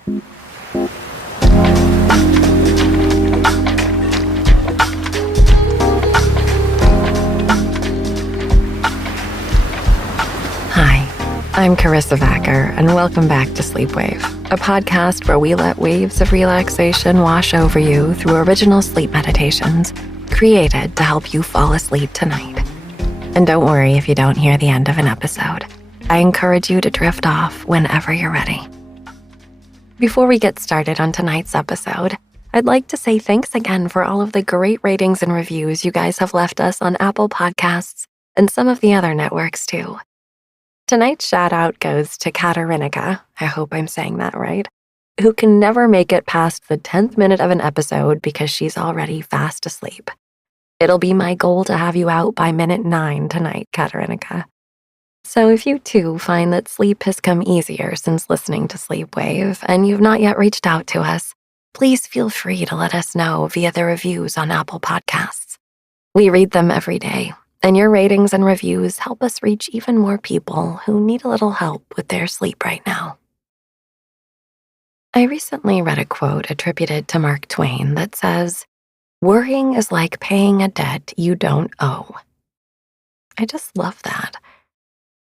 Hi, I'm Karissa Vacker, and welcome back to Sleep Wave, a podcast where we let waves of relaxation wash over you through original sleep meditations created to help you fall asleep tonight. And don't worry if you don't hear the end of an episode. I encourage you to drift off whenever you're ready. Before we get started on tonight's episode, I'd like to say thanks again for all of the great ratings and reviews you guys have left us on Apple Podcasts and some of the other networks too. Tonight's shout out goes to Karissa, I hope I'm saying that right, who can never make it past the 10th minute of an episode because she's already fast asleep. It'll be my goal to have you out by minute 9 tonight, Karissa. So if you too find that sleep has come easier since listening to Sleep Wave and you've not yet reached out to us, please feel free to let us know via the reviews on Apple Podcasts. We read them every day, and your ratings and reviews help us reach even more people who need a little help with their sleep right now. I recently read a quote attributed to Mark Twain that says, "Worrying is like paying a debt you don't owe." I just love that.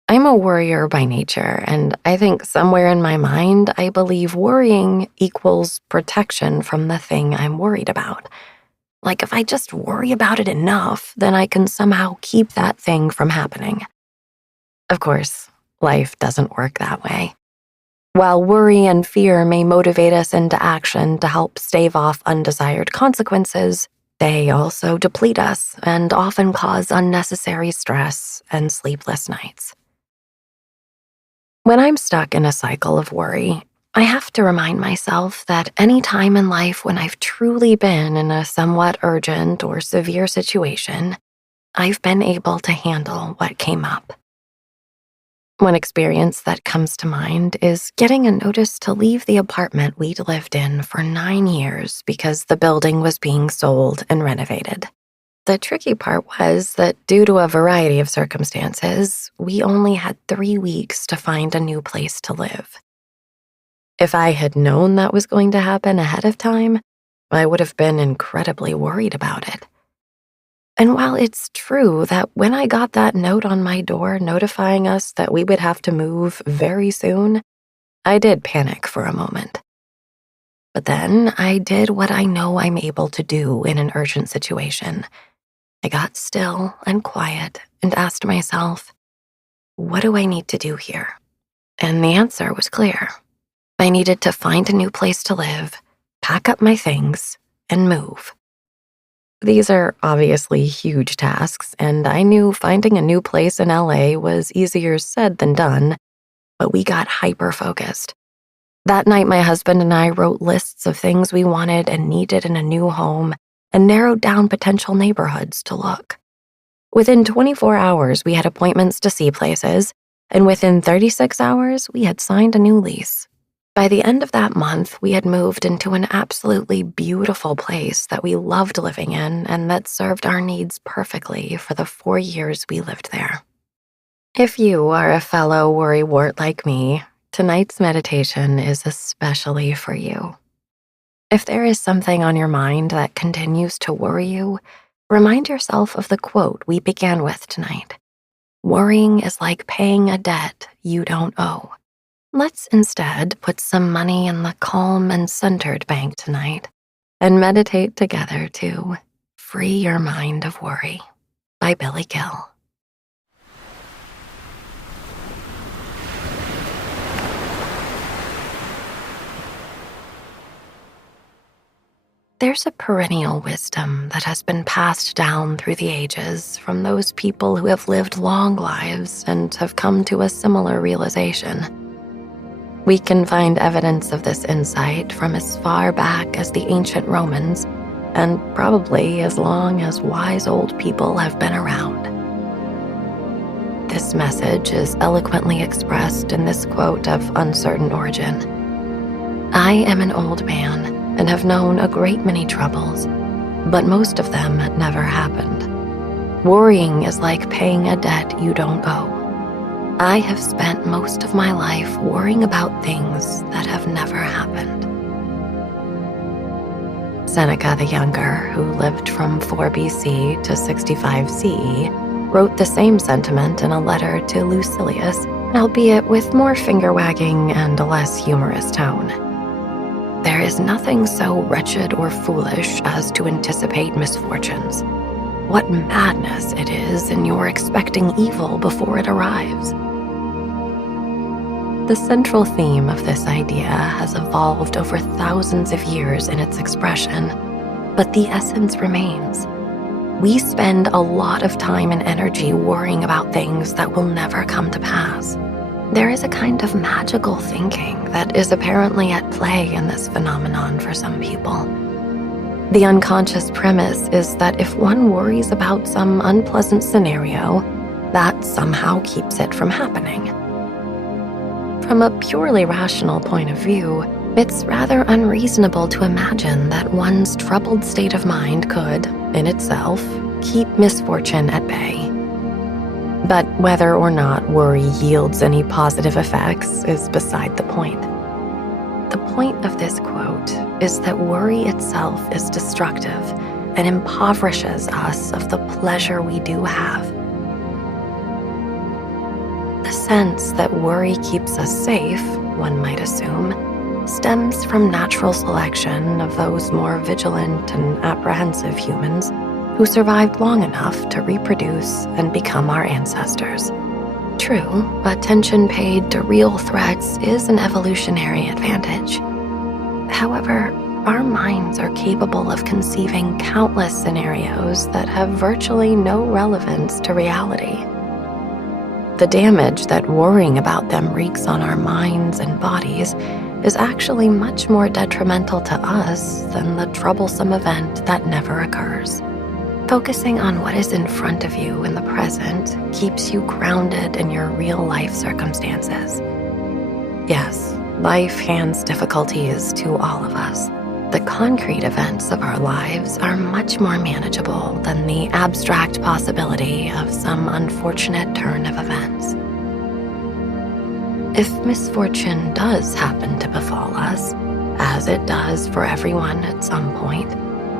I'm a worrier by nature, and I think somewhere in my mind, I believe worrying equals protection from the thing I'm worried about. Like if I just worry about it enough, then I can somehow keep that thing from happening. Of course, life doesn't work that way. While worry and fear may motivate us into action to help stave off undesired consequences, they also deplete us and often cause unnecessary stress and sleepless nights. When I'm stuck in a cycle of worry, I have to remind myself that any time in life when I've truly been in a somewhat urgent or severe situation, I've been able to handle what came up. One experience that comes to mind is getting a notice to leave the apartment we'd lived in for 9 years because the building was being sold and renovated. The tricky part was that due to a variety of circumstances, we only had 3 weeks to find a new place to live. If I had known that was going to happen ahead of time, I would have been incredibly worried about it. And while it's true that when I got that note on my door notifying us that we would have to move very soon, I did panic for a moment. But then I did what I know I'm able to do in an urgent situation. I got still and quiet and asked myself, what do I need to do here? And the answer was clear. I needed to find a new place to live, pack up my things, and move. These are obviously huge tasks, and I knew finding a new place in LA was easier said than done, but we got hyper-focused. That night, my husband and I wrote lists of things we wanted and needed in a new home and narrowed down potential neighborhoods to look. Within 24 hours, we had appointments to see places, and within 36 hours, we had signed a new lease. By the end of that month, we had moved into an absolutely beautiful place that we loved living in and that served our needs perfectly for the 4 years we lived there. If you are a fellow worrywart like me, tonight's meditation is especially for you. If there is something on your mind that continues to worry you, remind yourself of the quote we began with tonight. Worrying is like paying a debt you don't owe. Let's instead put some money in the calm and centered bank tonight and meditate together to Free Your Mind of Worry by Billy Gill. There's a perennial wisdom that has been passed down through the ages from those people who have lived long lives and have come to a similar realization. We can find evidence of this insight from as far back as the ancient Romans, and probably as long as wise old people have been around. This message is eloquently expressed in this quote of uncertain origin. I am an old man and have known a great many troubles, but most of them never happened. Worrying is like paying a debt you don't owe. I have spent most of my life worrying about things that have have never happened. Seneca the Younger, who lived from 4 BC to 65 CE, wrote the same sentiment in a letter to Lucilius, albeit with more finger-wagging and a less humorous tone. There is nothing so wretched or foolish as to anticipate misfortunes. What madness it is in your expecting evil before it arrives. The central theme of this idea has evolved over thousands of years in its expression, but the essence remains. We spend a lot of time and energy worrying about things that will never come to pass. There is a kind of magical thinking that is apparently at play in this phenomenon for some people. The unconscious premise is that if one worries about some unpleasant scenario, that somehow keeps it from happening. From a purely rational point of view, it's rather unreasonable to imagine that one's troubled state of mind could, in itself, keep misfortune at bay. But whether or not worry yields any positive effects is beside the point. The point of this quote is that worry itself is destructive and impoverishes us of the pleasure we do have. The sense that worry keeps us safe, one might assume, stems from natural selection of those more vigilant and apprehensive humans who survived long enough to reproduce and become our ancestors. True, attention paid to real threats is an evolutionary advantage. However, our minds are capable of conceiving countless scenarios that have virtually no relevance to reality. The damage that worrying about them wreaks on our minds and bodies is actually much more detrimental to us than the troublesome event that never occurs. Focusing on what is in front of you in the present keeps you grounded in your real-life circumstances. Yes, life hands difficulties to all of us. The concrete events of our lives are much more manageable than the abstract possibility of some unfortunate turn of events. If misfortune does happen to befall us, as it does for everyone at some point,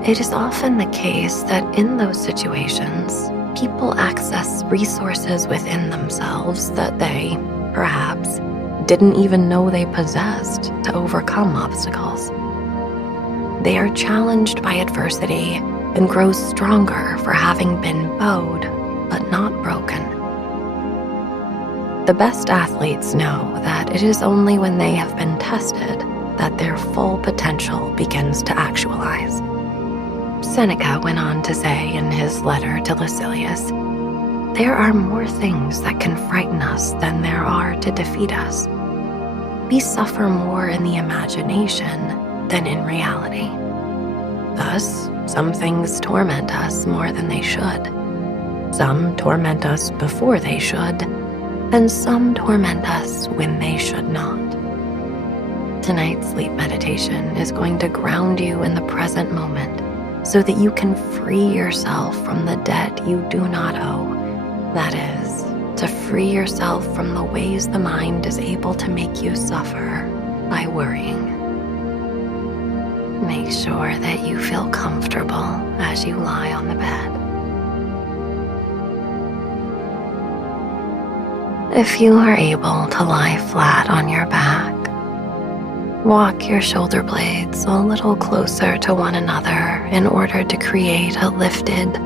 it is often the case that in those situations, people access resources within themselves that they, perhaps, didn't even know they possessed to overcome obstacles. They are challenged by adversity and grow stronger for having been bowed, but not broken. The best athletes know that it is only when they have been tested that their full potential begins to actualize. Seneca went on to say in his letter to Lucilius, "There are more things that can frighten us than there are to defeat us. We suffer more in the imagination than in reality. Thus, some things torment us more than they should. Some torment us before they should, and some torment us when they should not." Tonight's sleep meditation is going to ground you in the present moment so that you can free yourself from the debt you do not owe. That is, to free yourself from the ways the mind is able to make you suffer by worrying. Make sure that you feel comfortable as you lie on the bed. If you are able to lie flat on your back, walk your shoulder blades a little closer to one another in order to create a lifted,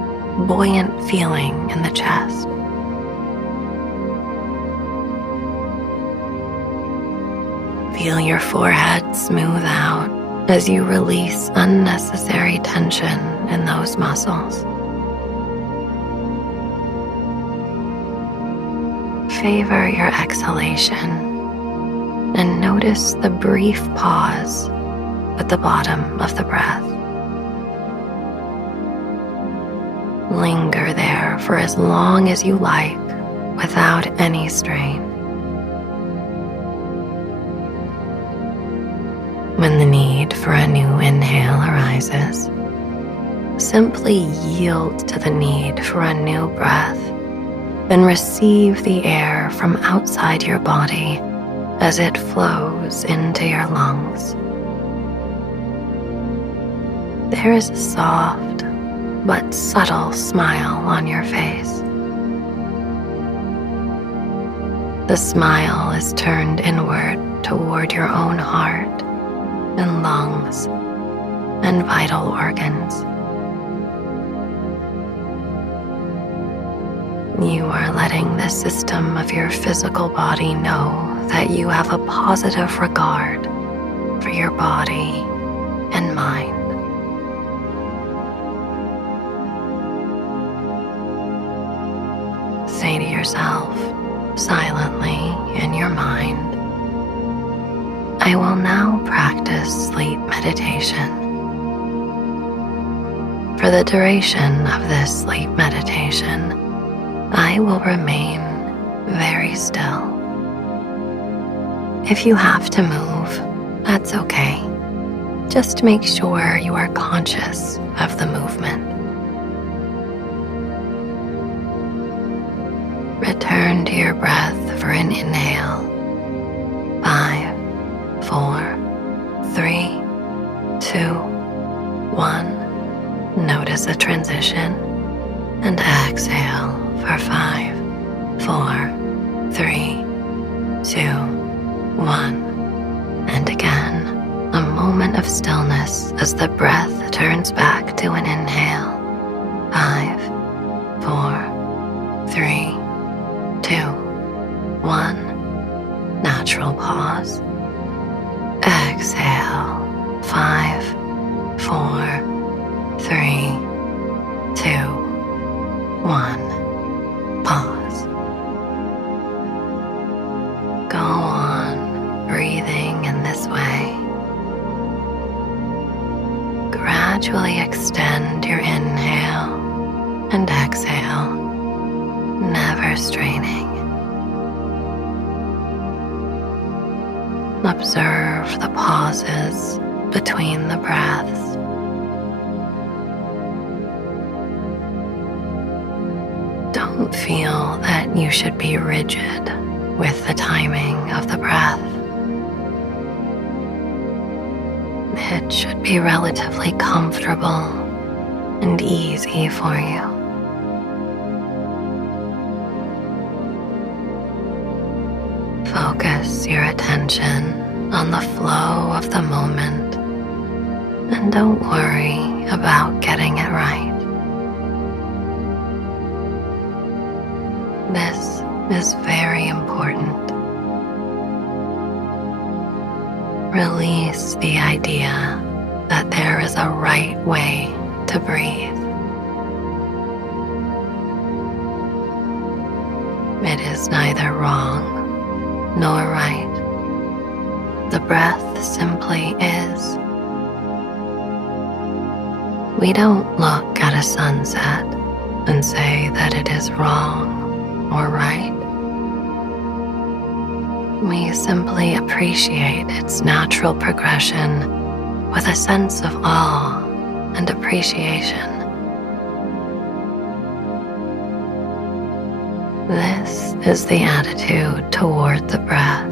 buoyant feeling in the chest. Feel your forehead smooth out as you release unnecessary tension in those muscles. Favor your exhalation and notice the brief pause at the bottom of the breath. Linger there for as long as you like without any strain. When the need for a new inhale arises, simply yield to the need for a new breath and receive the air from outside your body as it flows into your lungs. There is a soft but subtle smile on your face. The smile is turned inward toward your own heart and lungs and vital organs. You are letting the system of your physical body know that you have a positive regard for your body and mind. Say to yourself, silently in your mind, I will now practice sleep meditation. For the duration of this sleep meditation, I will remain very still. If you have to move, that's okay. Just make sure you are conscious of the movement. Return to your breath for an inhale. 5, 4, 3, 2, 1. Notice a transition and exhale for 5, 4, 3, 2, 1. And again, a moment of stillness as the breath turns back to an inhale. 5, 4, 3, 2, 1. Natural pause. Exhale. 5, 4, 3, 2, 1. Pause. Go on breathing in this way. Gradually extend your inhale and exhale, never straining. Observe the pauses between the breaths. Don't feel that you should be rigid with the timing of the breath. It should be relatively comfortable and easy for you. Focus your attention on the flow of the moment and don't worry about getting it right. This is very important. Release the idea that there is a right way to breathe. It is neither wrong nor right. The breath simply is. We don't look at a sunset and say that it is wrong or right. We simply appreciate its natural progression with a sense of awe and appreciation. This is the attitude toward the breath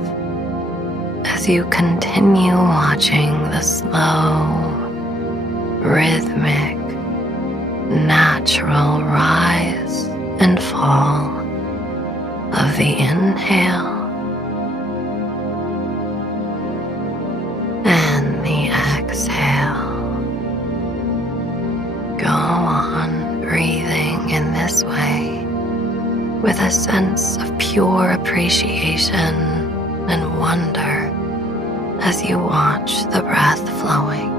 as you continue watching the slow, rhythmic, natural rise and fall of the inhale and the exhale. Go on breathing in this way with a sense of pure appreciation and wonder as you watch the breath flowing.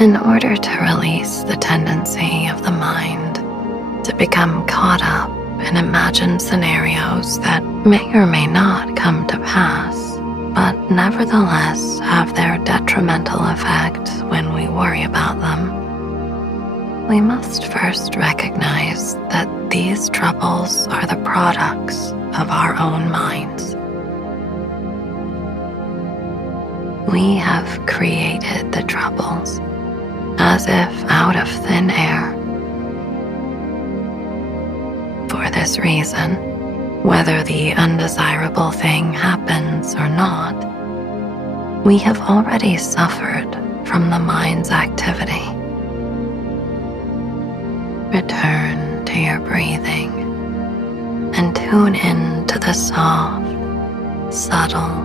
In order to release the tendency of the mind to become caught up in imagined scenarios that may or may not come to pass, but nevertheless have their detrimental effect when we worry about them, we must first recognize that these troubles are the products of our own minds. We have created the troubles as if out of thin air. For this reason, whether the undesirable thing happens or not, we have already suffered from the mind's activity. Return to your breathing and tune in to the soft, subtle,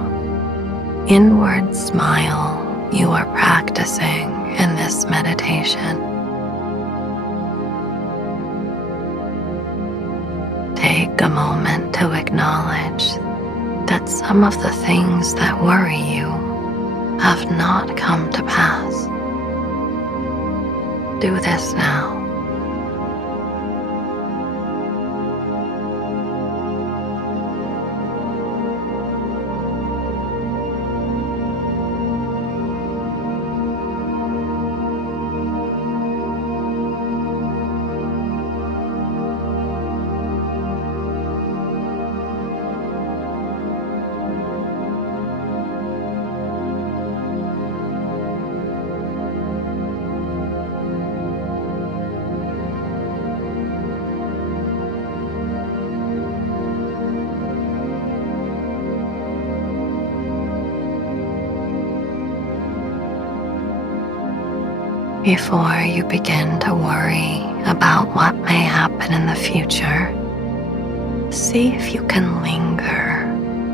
inward smile you are practicing in this meditation. Take a moment to acknowledge that some of the things that worry you have not come to pass. Do this now. Before you begin to worry about what may happen in the future, see if you can linger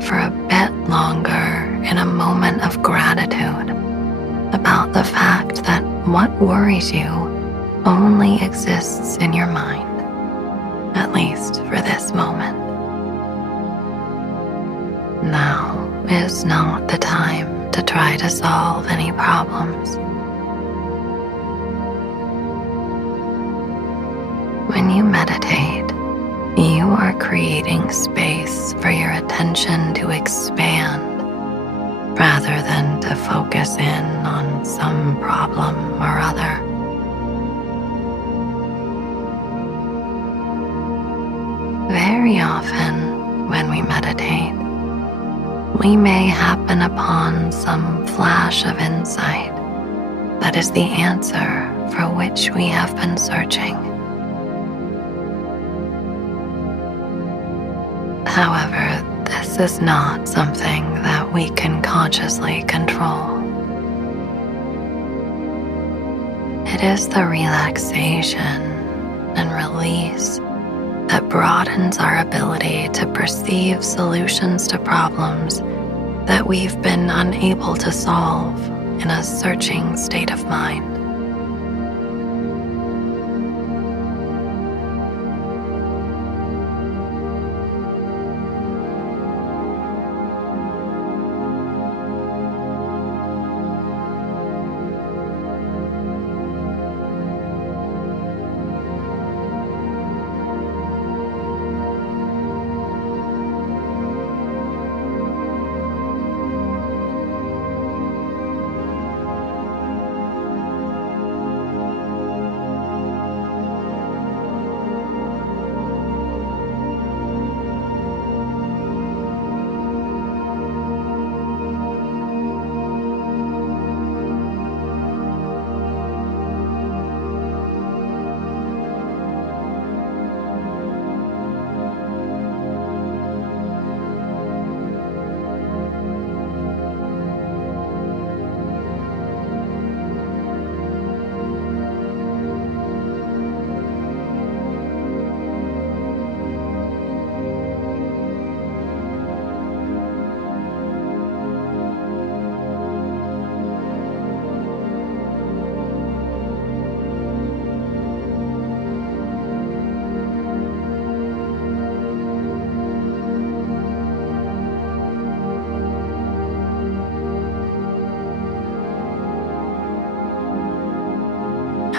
for a bit longer in a moment of gratitude about the fact that what worries you only exists in your mind, at least for this moment. Now is not the time to try to solve any problems. When you meditate, you are creating space for your attention to expand rather than to focus in on some problem or other. Very often, when we meditate, we may happen upon some flash of insight that is the answer for which we have been searching. However, this is not something that we can consciously control. It is the relaxation and release that broadens our ability to perceive solutions to problems that we've been unable to solve in a searching state of mind.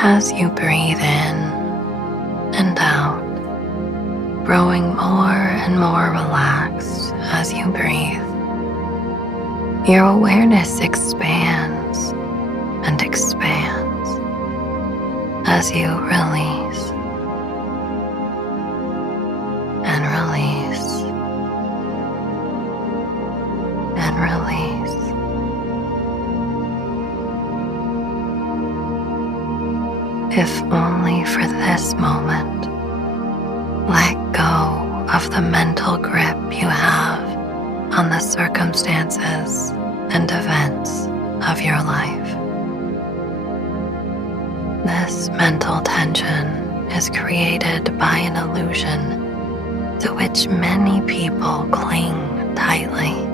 As you breathe in and out, growing more and more relaxed as you breathe, your awareness expands and expands as you release and release and release. If only for this moment, let go of the mental grip you have on the circumstances and events of your life. This mental tension is created by an illusion to which many people cling tightly.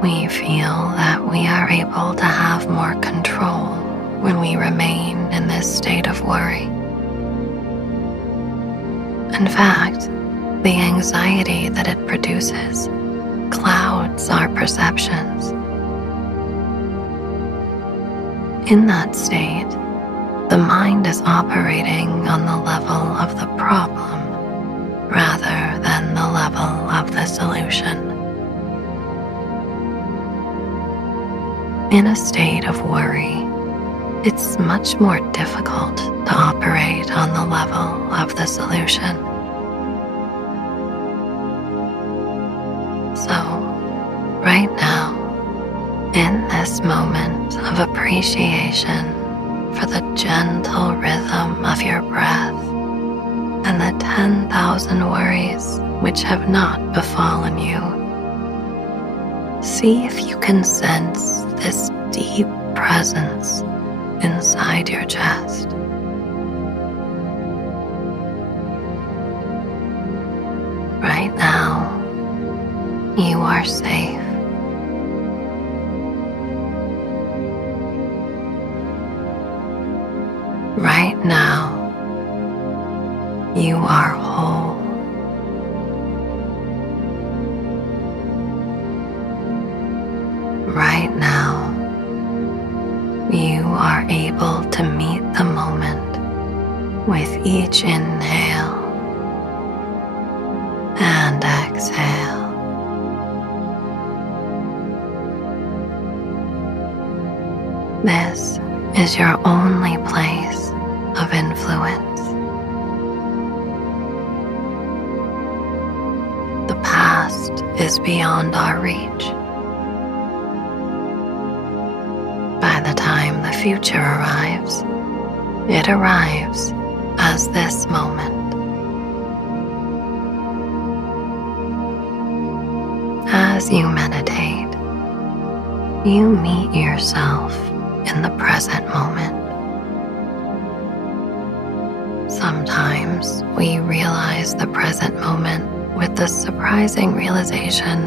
We feel that we are able to have more control when we remain in this state of worry. In fact, the anxiety that it produces clouds our perceptions. In that state, the mind is operating on the level of the problem rather than the level of the solution. In a state of worry, it's much more difficult to operate on the level of the solution. So, right now, in this moment of appreciation for the gentle rhythm of your breath and the 10,000 worries which have not befallen you, see if you can sense this deep presence inside your chest. Right now, you are safe. Right now, you are whole. Right now, you are able to meet the moment with each inhale and exhale. This is your only place of influence. The past is beyond our reach. By the time the future arrives, it arrives as this moment. As you meditate, you meet yourself in the present moment. Sometimes we realize the present moment with the surprising realization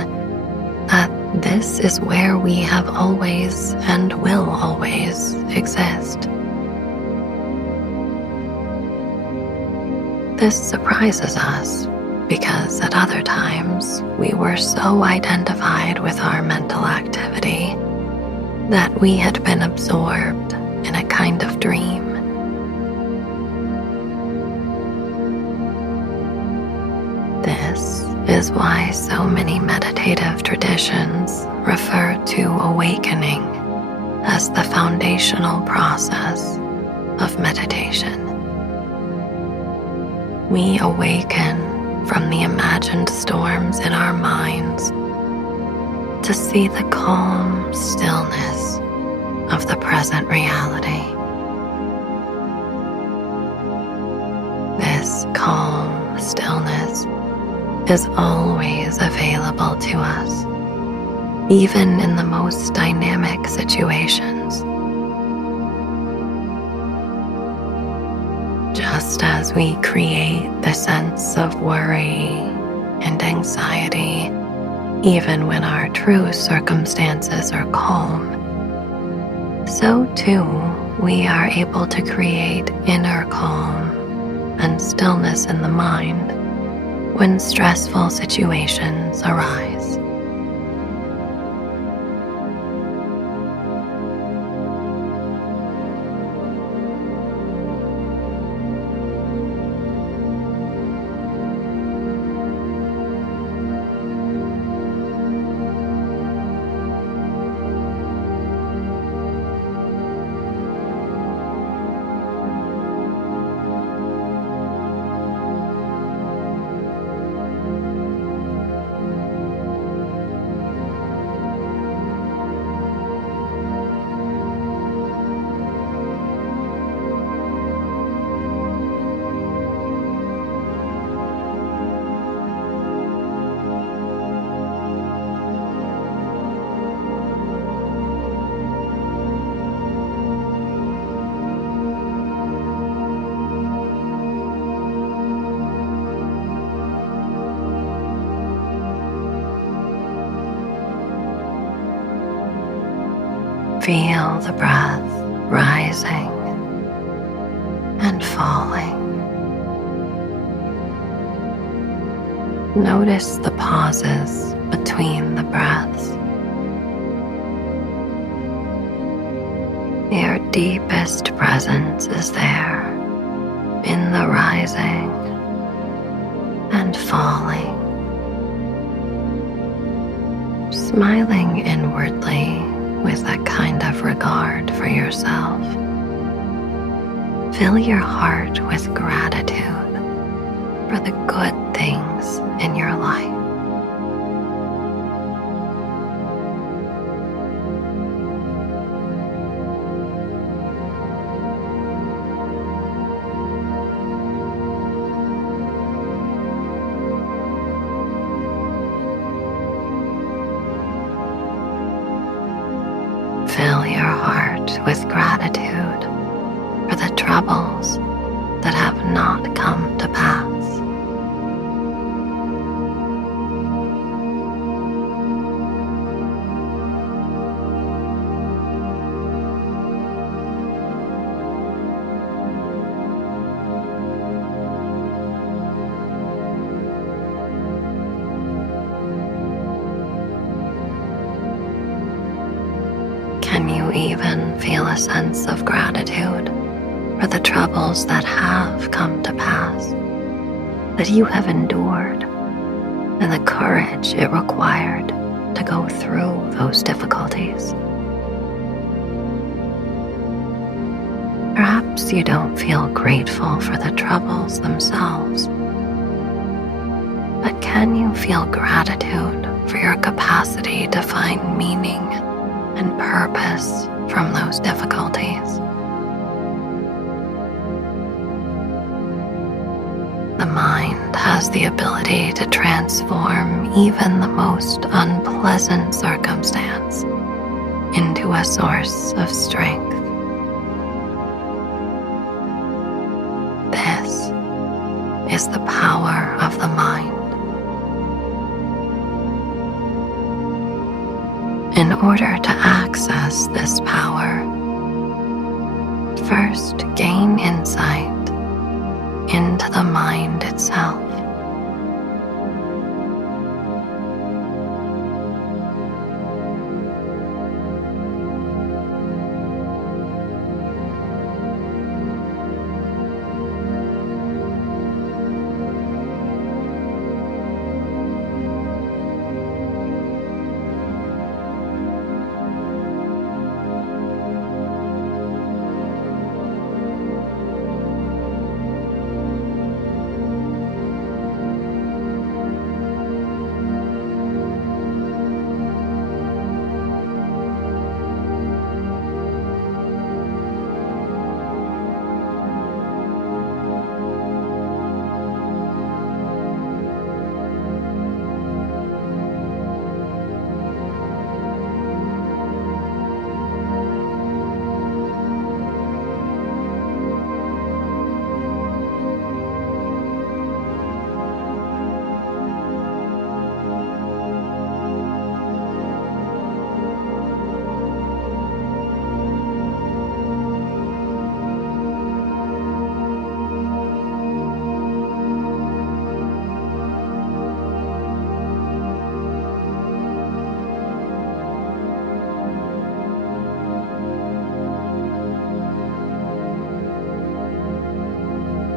that this is where we have always and will always exist. This surprises us because at other times we were so identified with our mental activity that we had been absorbed in a kind of dream. This is why so many meditative traditions refer to awakening as the foundational process of meditation. We awaken from the imagined storms in our minds to see the calm stillness of the present reality. This calm stillness is always available to us, even in the most dynamic situations. Just as we create the sense of worry and anxiety, even when our true circumstances are calm, so too we are able to create inner calm and stillness in the mind when stressful situations arise. Feel the breath rising and falling. Notice the pauses between the breaths. Your deepest presence is there in the rising and falling. Smiling inwardly with a kind of regard for yourself. Fill your heart with gratitude for the good things in your life. Fill your heart with gratitude for the troubles that have not come to pass. Can you even feel a sense of gratitude for the troubles that have come to pass, that you have endured, and the courage it required to go through those difficulties? Perhaps you don't feel grateful for the troubles themselves, but can you feel gratitude for your capacity to find meaning and purpose from those difficulties? The mind has the ability to transform even the most unpleasant circumstance into a source of strength. This is the power of the mind. In order to access this power, first gain insight into the mind itself.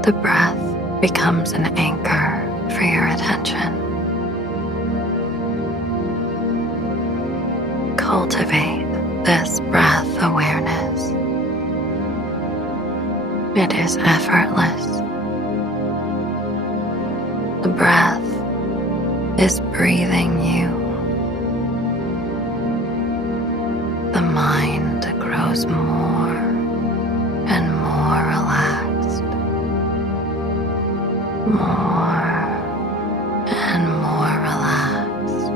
The breath becomes an anchor for your attention. Cultivate this breath awareness. It is effortless. The breath is breathing you. The mind grows more and more relaxed. More and more relaxed.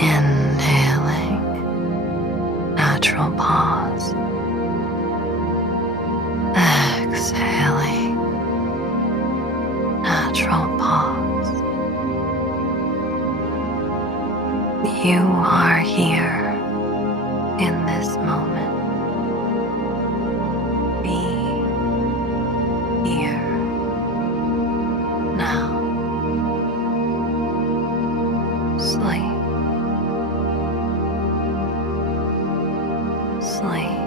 Inhaling, natural pause. Exhaling, natural pause. You are here in this moment. Be here now. Sleep. Sleep.